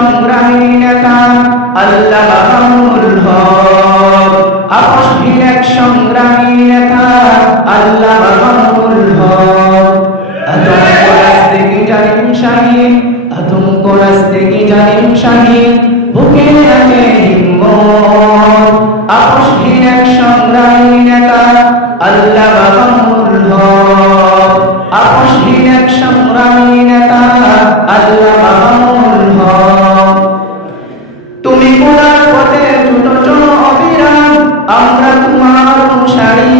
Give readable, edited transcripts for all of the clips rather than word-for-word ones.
সংগ্রামী নেতা আল্লামা মামুনুল হক, আপসহীন এক সংগ্রামী নেতা আল্লামা মামুনুল হক। আতঙ্ক রাজনীতি জালিম শাহীন, আতঙ্ক রাজনীতি জালিম শাহীন, বুকে আছে হিম্মত, আপসহীন এক সংগ্রামী নেতা আল্লামা মামুনুল হক, আপসহীন এক সংগ্রামী নেতা আল্লামা মামুনুল হক। তুমি খোদার পথে ছুটো চলো অবিরাম, আমরা তোমার অনুসারী,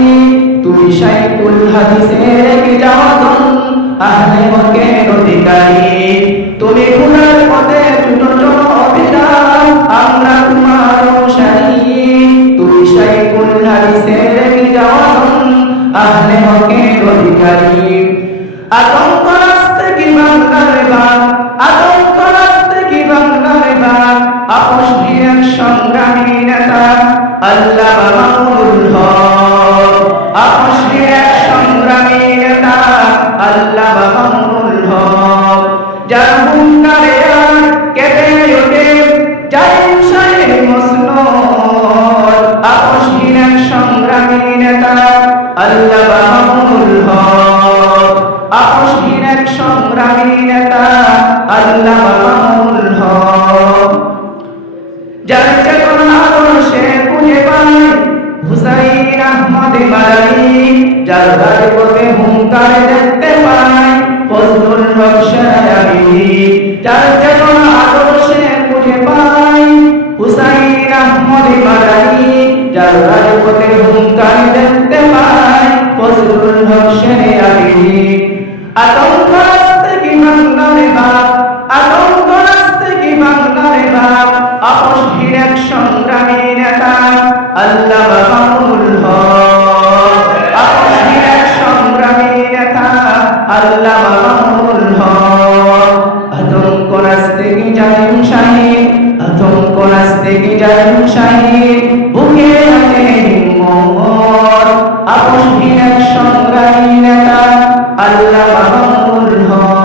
তুমি শাইখুল হাদিসের রেখে যাওয়া ধন, আহলে হকের অধিকারী। তুমি খোদার পথে ছুটো চলো অবিরাম, আমরা তোমার অনুসারী, তুমি শাইখুল হাদিসের রেখে যাওয়া ধন, আহলে হকের অধিকারী। আতঙ্ক রাস্তে কি বাংলার বাগ, আতঙ্ক রাস্তে কি বাংলার বাগ, আপসহীন এক সংগ্রামী নেতা আল্লামা মামুনুল হক, আপসহীন এক সংগ্রামী নেতা আল্লামা মামুনুল হক। যার হুঙ্কারে আর কেঁপে ওঠে জালিম শাহের মসনদ, আপসহীন এক সংগ্রামী নেতা আল্লামা মামুনুল হক, আপসহীন এক সংগ্রামী নেতা আল্লামা মামুনুল হক। যার চেতনা আদর্শে খুঁজে পাই হুসাইন আহমদ মাদানী, যার পথে হুঙ্কার দেখতে পাই ফজলুল হক শাহজাহানী। যার চেতনা আদর্শে খুঁজে পাই হুসাইন আহমদ মাদানী, যার পথে হুঙ্কার দেখতে পাই ফজলুল হক শাহজাহানী। আতঙ্ক রাস্তে কি বাংলার বাগ, আতঙ্ক রাস্তে কি বাংলার বাগ, আপসহীন এক সংগ্রামী নেতা আল্লামা মামুনুল হক, আপসহীন এক সংগ্রামী নেতা আল্লামা মামুনুল হক। আতঙ্ক রাস্তে কি জালিম শাহীন, আতঙ্ক রাস্তে কি জালিম শাহীন, বুকে আছে হিম্মত, আপসহীন এক সংগ্রামী নেতা আল্লামা মামুনুল হক।